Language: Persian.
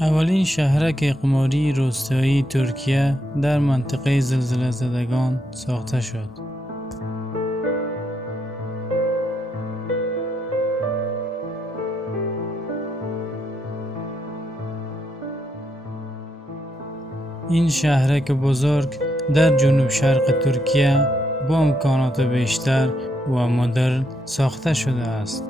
اولین شهرک قماری روستایی ترکیه در منطقه زلزله زدگان ساخته شد. این شهرک بزرگ در جنوب شرق ترکیه با امکانات بیشتر و مدرن ساخته شده است.